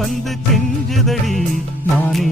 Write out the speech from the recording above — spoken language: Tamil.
வந்து கெஞ்சுதடி மானே